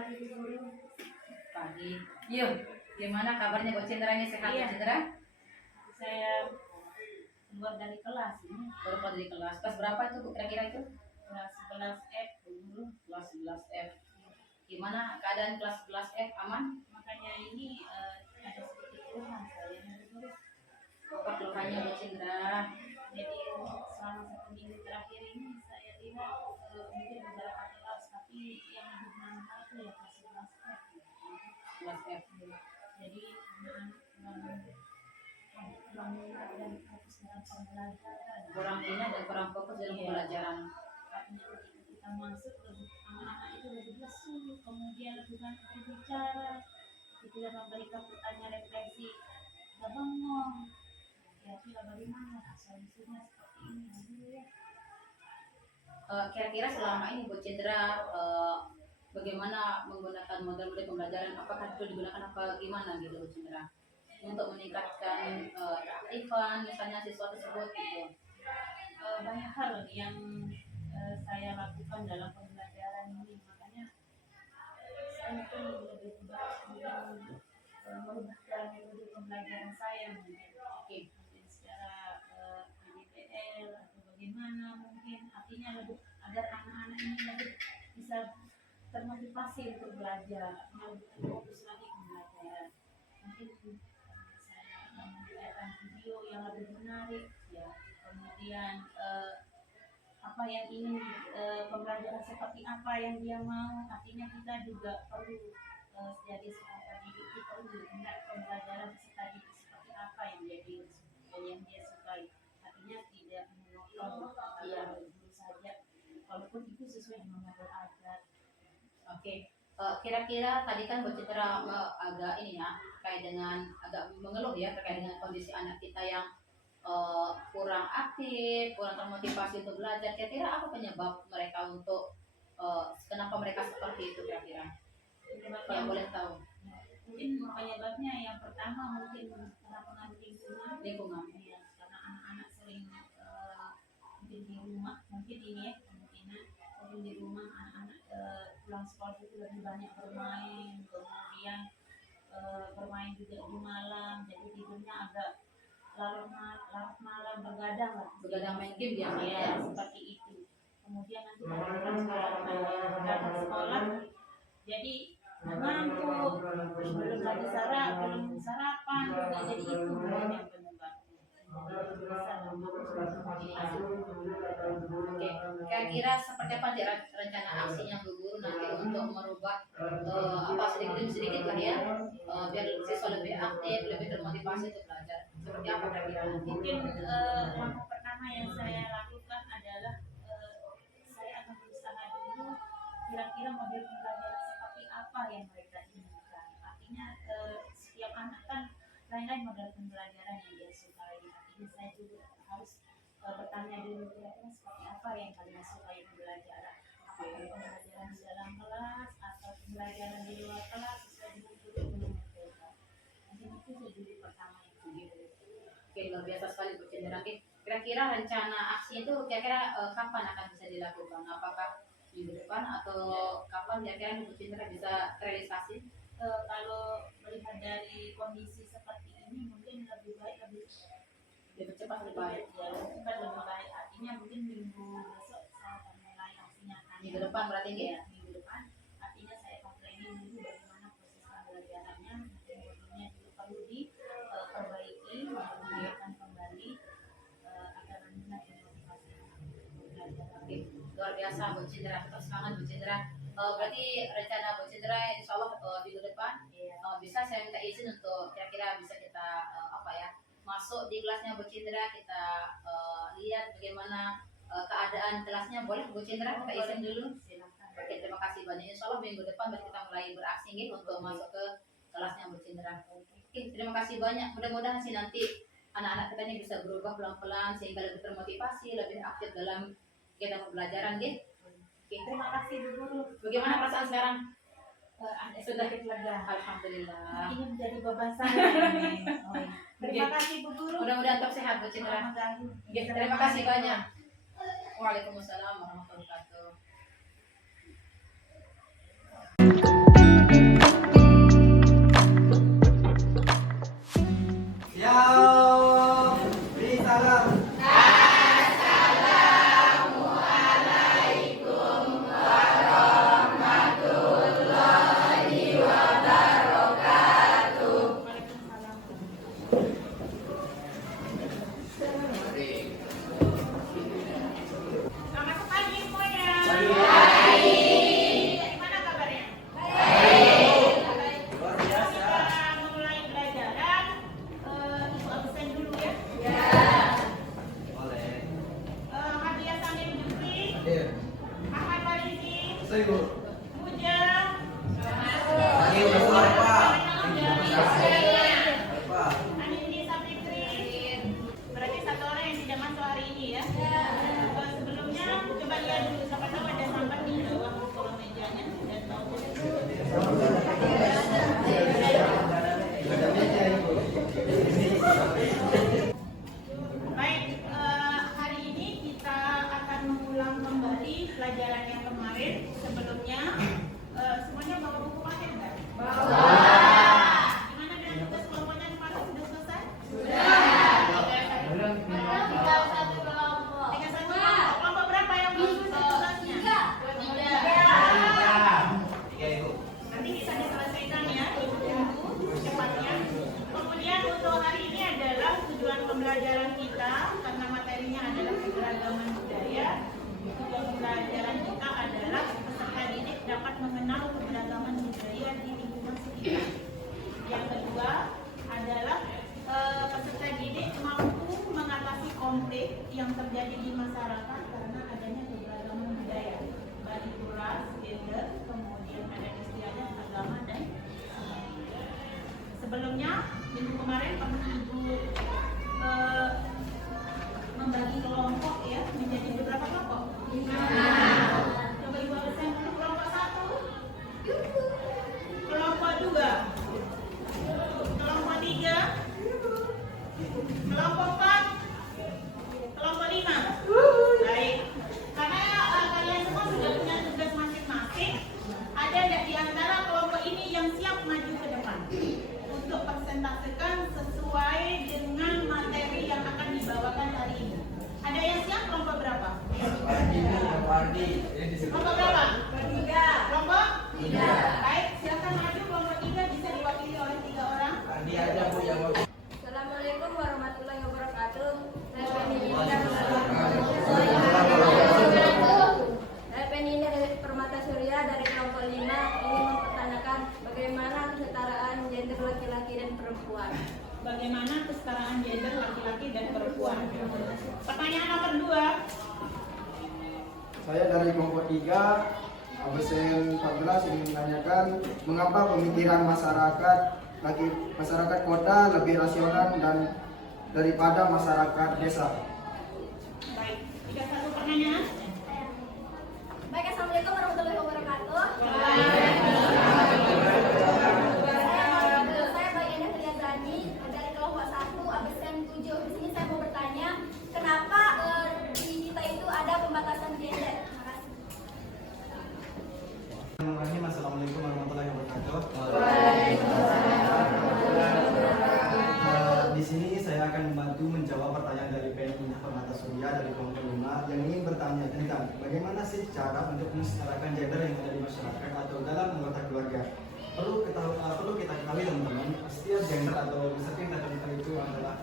pagi dulu. Pagi. Yuk, gimana kabarnya Bu Cindra ini, sehat Bu Cindra? Saya keluar dari kelas ini. Baru keluar dari kelas. Kelas berapa itu Bu kira-kira itu? Kelas 11F dulu. Kelas 11F. Gimana keadaan kelas 11F, aman? Makanya ini ada sedikit keluhan saya dulu. Apa keluhannya Bu Cindra? Jadi selama 1 minggu terakhir ini saya lihat mungkin beberapa kelas, tapi yang lebih bermanfaat itu ya kelas 11F. 11F. Jadi kurang minat dan fokus dalam pembelajaran. Kurang minat dan kurang fokus dalam pembelajaran. Artinya ketika kita masuk, anak-anak itu lebih lesu, kemudian lebih banyak berbicara, ketika memberikan pertanyaan refleksi, nggak bengong. Kira-kira bagaimana solusinya seperti ini dulu ya? Kira-kira selama ini Bu Cindra bagaimana menggunakan model-model pembelajaran, apakah itu digunakan apa gimana gitu Bu Cindra untuk meningkatkan keaktifan misalnya siswa tersebut gitu? Banyak hal yang saya lakukan dalam pembelajaran ini, makanya saya mungkin lebih baik merubah cara metode pembelajaran saya mungkin. Mungkin secara PDPL atau bagaimana, mungkin artinya lebih agar anak-anak ini lebih bisa termotivasi untuk belajar, lebih fokus lagi ke pembelajaran. Mungkin saya menyediakan video yang lebih menarik ya, kemudian apa yang ingin pembelajaran seperti apa yang dia mau, artinya kita juga perlu jadi seorang pendidik itu perlu melihat pembelajaran peserta didik seperti apa yang dia sukai, artinya tidak monoton guru saja, walaupun itu sesuai dengan model ajar. Kira-kira tadi kan Bu Cindra agak ini ya, terkait dengan agak mengeluh ya terkait dengan kondisi anak kita yang kurang aktif, kurang termotivasi untuk belajar. Kira-kira apa penyebab mereka untuk kenapa mereka seperti itu kira-kira? Kalau boleh tahu. Mungkin penyebabnya yang pertama mungkin karena pengaruh lingkungan. Ya, karena anak-anak sering mungkin di rumah, mungkin ini ya kemungkinan mungkin di rumah anak-anak pulang sekolah itu lebih banyak bermain, kemudian bermain juga di malam, jadi tidurnya agak larut malam, begadang main game biasanya ya, seperti itu. Kemudian nanti pulang sekolah jadi ngantuk, belum sarapan, jadi itu yang penyebab. Kira-kira seperti apa rencana aksinya Bu Guru nanti untuk merubah apa sedikit lah ya, biar siswa lebih aktif, lebih termotivasi untuk belajar. Seperti apa kira-kira? Mungkin langkah pertama yang saya lakukan adalah saya akan berusaha dulu kira-kira model pembelajaran seperti apa yang mereka inginkan. Artinya setiap anak kan lain-lain model pembelajaran yang dia sukai. Artinya saya juga harus bertanya dulu kira-kira seperti apa yang kalian sukai pembelajaran. Apakah pembelajaran di dalam kelas atau pembelajaran di luar kelas sesuai dengan kurikulum mereka. Mungkin itu jadi pertama yang begitu. Oke, luar biasa sekali Bu Cindra. Kira-kira rencana aksi itu kira-kira kapan akan bisa dilakukan? Apakah minggu depan atau kapan kira-kira Bu Cindra bisa terrealisasi? Kalau melihat dari kondisi seperti ini mungkin lebih baik lebih cepat lebih baik. Ya, lebih baik. Artinya mungkin minggu besok saya akan mulai aksinya. Minggu depan berarti ya, minggu depan. Artinya saya akan planning dulu bagaimana proses pembelajarannya, mungkin modulnya juga perlu diperbaiki, mengumpulkan kembali agar nanti motivasi belajar. Oke, luar biasa Bu Cindra, tetap semangat Bu Cindra. Berarti rencana Bu Cindra insya Allah minggu depan bisa saya minta izin untuk kira-kira bisa kita masuk di kelasnya Bu Cindra, kita lihat bagaimana keadaan kelasnya. Boleh Bu Cindra kita izin dulu? Oke, terima kasih banyak. Insya Allah minggu depan baru kita mulai beraksi gitu untuk masuk ke kelasnya Bu Cindra. Oke, terima kasih banyak. Mudah-mudahan sih nanti anak-anak kita ini bisa berubah pelan-pelan sehingga lebih termotivasi, lebih aktif dalam kegiatan pembelajaran gitu. Oke, terima kasih Bu Guru. Bagaimana perasaan sekarang? Sudah lega. Alhamdulillah. Ini menjadi beban saya. Terima kasih Bu Guru. Mudah-mudahan tetap sehat Bu Cindra. Terima kasih banyak. Waalaikumsalam warahmatullahi wabarakatuh. antara kelompok ini yang siap maju ke depan untuk persentasekan sesuai dengan materi yang akan dibawakan hari ini. Ada yang siap kelompok berapa? Kelompok berapa? Tiga. Kelompok? Tiga. Baik, silakan maju kelompok 3 bisa diwakili oleh 3 orang. Assalamualaikum warahmatullahi wabarakatuh. Saya Penina Permata Surya dari kelompok 5 ingin mempertanyakan bagaimana kesetaraan gender laki-laki dan perempuan. Bagaimana kesetaraan gender laki-laki dan perempuan? Pertanyaan nomor 2. Saya dari kelompok 3 ABSN 14 ingin menanyakan mengapa pemikiran masyarakat kota lebih rasional dan daripada masyarakat desa. Baik, 31 pertanyaan. Baik, assalamualaikum warahmatullahi wabarakatuh. Saya Bayana Triandani dari kelompok 1 ABSN 7. Di sini saya mau bertanya, kenapa di kita itu ada pembatasan gender? Terima kasih. Assalamualaikum warahmatullahi wabarakatuh. Di sini saya akan membantu menjawab pertanyaan dari PNI Permata Surya dari kelompok 5 yang ingin bertanya tentang bagaimana sih cara untuk mensetarakan gender yang ada di masyarakat atau dalam anggota keluarga. Perlu kita ketahui teman-teman, setiap gender atau setiap gender itu adalah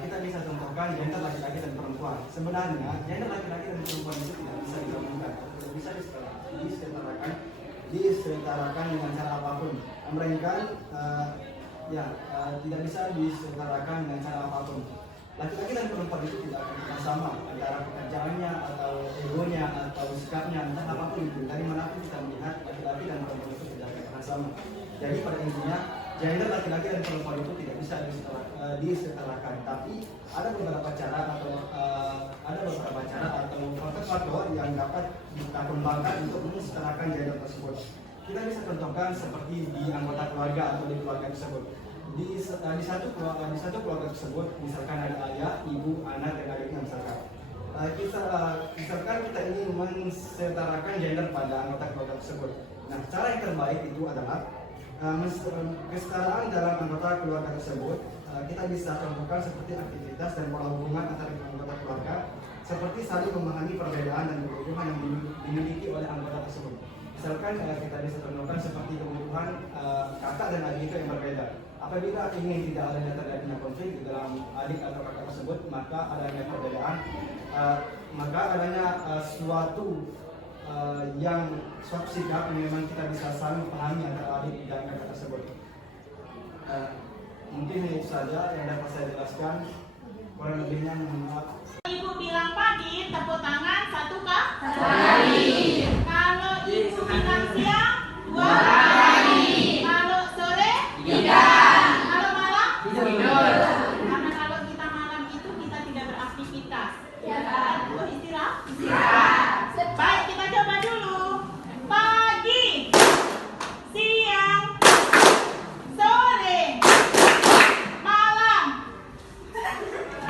kita bisa contohkan gender laki-laki dan perempuan. Sebenarnya gender laki-laki dan perempuan itu tidak bisa digabungkan, tidak bisa disetarakan dengan cara apapun, melainkan tidak bisa disetarakan dengan cara apapun. Laki-laki dan perempuan itu tidak akan pernah sama antara pekerjaannya atau egonya atau sikapnya, entah apapun itu. Dari manapun kita melihat laki-laki dan perempuan itu tidak akan pernah sama. Jadi pada intinya gender laki-laki dan perempuan itu tidak bisa disetarakan. Tapi ada beberapa cara atau faktor yang dapat kita kembangkan untuk mensetarakan gender tersebut. Kita bisa contohkan seperti di anggota keluarga atau di keluarga tersebut. Di satu keluarga tersebut, misalkan ada ayah, ibu, anak, dan adiknya misalkan. Misalkan kita ingin mensetarakan gender pada anggota keluarga tersebut. Nah, cara yang terbaik itu adalah kesetaraan dalam anggota keluarga tersebut. Kita bisa contohkan seperti aktivitas dan pola hubungan antara anggota keluarga, seperti saling memahami perbedaan dan kebutuhan yang dimiliki oleh anggota tersebut. Misalkan kita bisa contohkan seperti kebutuhan kakak dan adik itu yang berbeda. Apabila ingin tidak adanya terjadinya konflik di dalam adik atau kakak tersebut, maka adanya perbedaan, maka adanya suatu sikap yang memang kita bisa saling pahami antara adik dan kakak tersebut. Mungkin itu saja yang dapat saya jelaskan. Kurang lebihnya mohon maaf. Ibu bilang pagi, tepuk tangan 1 kali. Kalau ibu bilang siang, 2 kali. Kalau sore, 3. Kalau malam, tidur. Karena kalau kita malam itu kita tidak beraktivitas. Buat istirahat. Baik, kita coba dulu. Pagi, siang, sore, malam.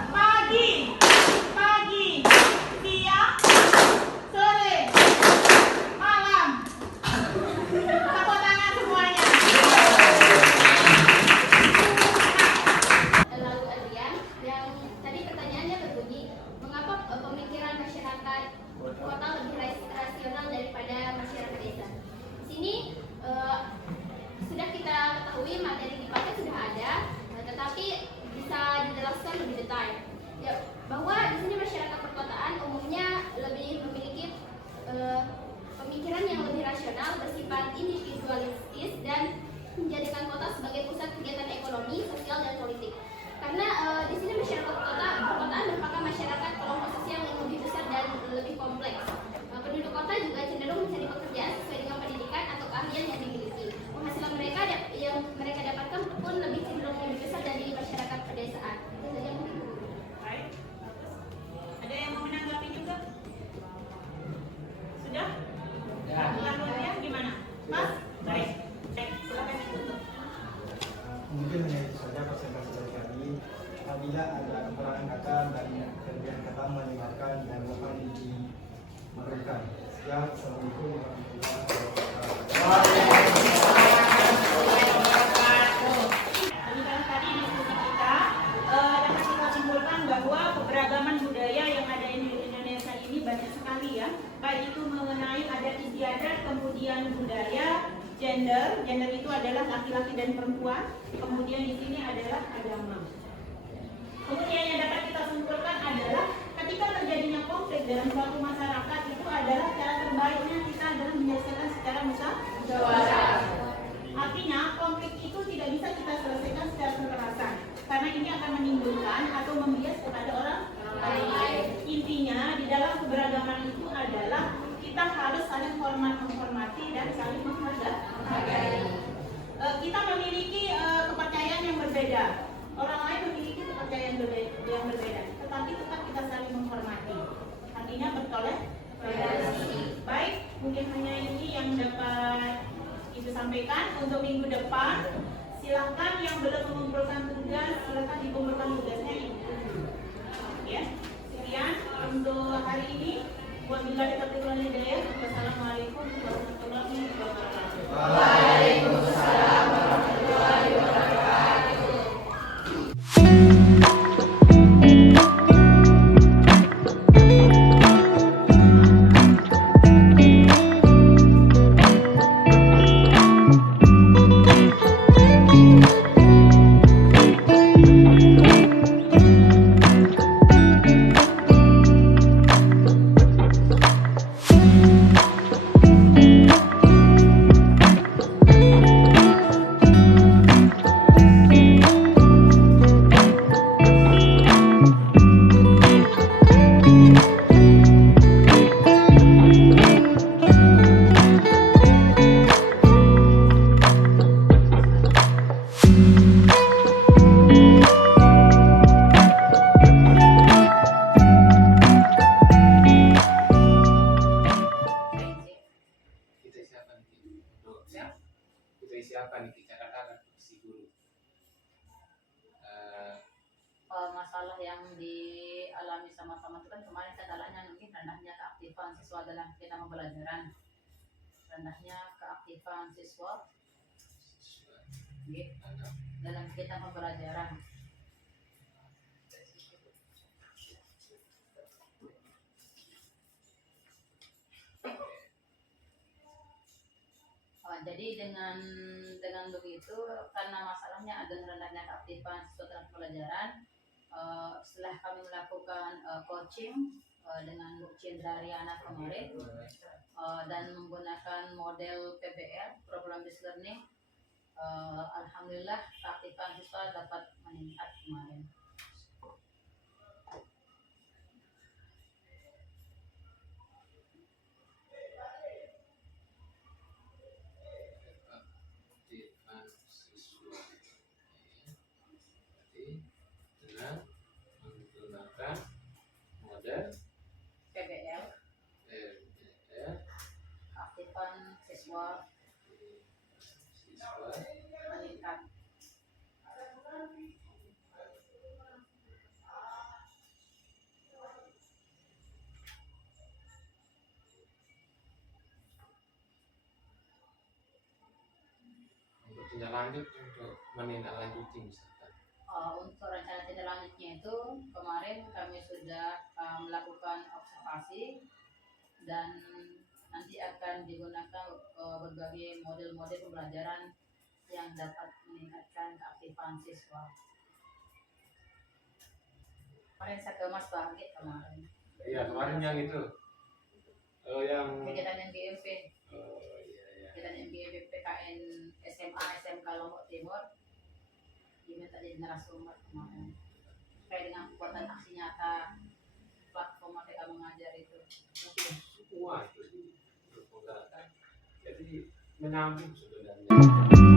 Pagi, siang, sore, malam. Tepuk tangan semuanya. Lalu Adrian, yang tadi pertanyaannya berbunyi, mengapa pemikiran masyarakat kota lebih rasional daripada masyarakat desa? Di sini sudah kita ketahui materi dipakai sudah ada, tetapi bisa dijelaskan lebih detail. Ya, bahwa di sini masyarakat perkotaan umumnya lebih memiliki pemikiran yang lebih rasional, bersifat individualistis dan menjadikan kota sebagai pusat kegiatan ekonomi, sosial, dan politik. Karena di sini masyarakat perkotaan merupakan masyarakat kelompok sosial yang lebih besar dan lebih kompleks. Penduduk kota juga cenderung mencari pekerjaan sesuai dengan pendidikan atau keahlian yang dimiliki. Penghasilan mereka yang mereka dapatkan pun lebih cenderung lebih besar dari masyarakat pedesaan. Itu saja mungkin. Baik. Ada yang mau menanggapi juga? Sudah? Lalunya gimana? Mas? Baik. Silakan ditutup. Mungkin hanya itu saja presentasi dari kami. Apabila ada kekurangan kata dari kelebihan kata mendengarkan dan mohon dimaklumkan. Sekian, assalamualaikum warahmatullahi wabarakatuh. gender itu adalah laki-laki dan perempuan. Kemudian di sini adalah agama. Kemudian yang dapat kita simpulkan adalah ketika terjadinya konflik dalam suatu masyarakat itu adalah cara terbaiknya kita adalah menyelesaikan secara musyawarah. Artinya konflik itu tidak bisa kita selesaikan secara kekerasan karena ini akan menimbulkan atau membias kepada orang lain. Intinya di dalam keberagaman itu adalah kita harus saling menghormati dan saling menghargai. Kita memiliki kepercayaan yang berbeda. Orang lain memiliki kepercayaan yang berbeda, tetapi tetap kita saling menghormati. Artinya bertoleransi. Baik, mungkin hanya ini yang dapat Ibu sampaikan untuk minggu depan. Silahkan yang belum mengumpulkan tugas, silahkan dikumpulkan tugasnya Ibu. Ya, sekian untuk hari ini. Wabillahi taufiq wal hidayah. Wassalamualaikum warahmatullahi wabarakatuh. Waalaikumsalam warahmatullahi wabarakatuh. Masalah yang dialami sama-sama itu kan kemarin kendalanya mungkin rendahnya keaktifan siswa dalam kegiatan pembelajaran, rendahnya keaktifan siswa dalam kegiatan pembelajaran. Jadi dengan begitu karena masalahnya ada rendahnya keaktifan siswa dalam pembelajaran, setelah kami melakukan coaching dengan Bu Cindra Riana kemarin dan menggunakan model PBL (Problem Based Learning), alhamdulillah keaktifan siswa dapat meningkat kemarin. Menggunakan model PBL, keaktifan siswa meningkat. Untuk tindak lanjut untuk menindaklanjuti misalkan. Untuk rencana tindak lanjutnya itu kemarin kami sudah melakukan observasi dan nanti akan digunakan berbagai model-model pembelajaran yang dapat meningkatkan keaktifan siswa. Kemarin saya ke Mas Bangkit kemarin. Iya, kemarin yang itu yang Kegiatan MGMP, iya. kegiatan MGMP PKN SMA SMK Lombok Timur diminta jadi narasumber kemarin terkait dengan kekuatan aksi nyata platform Merdeka Mengajar itu. Semua itu sih berpengalaman. Jadi menyambung sebenarnya.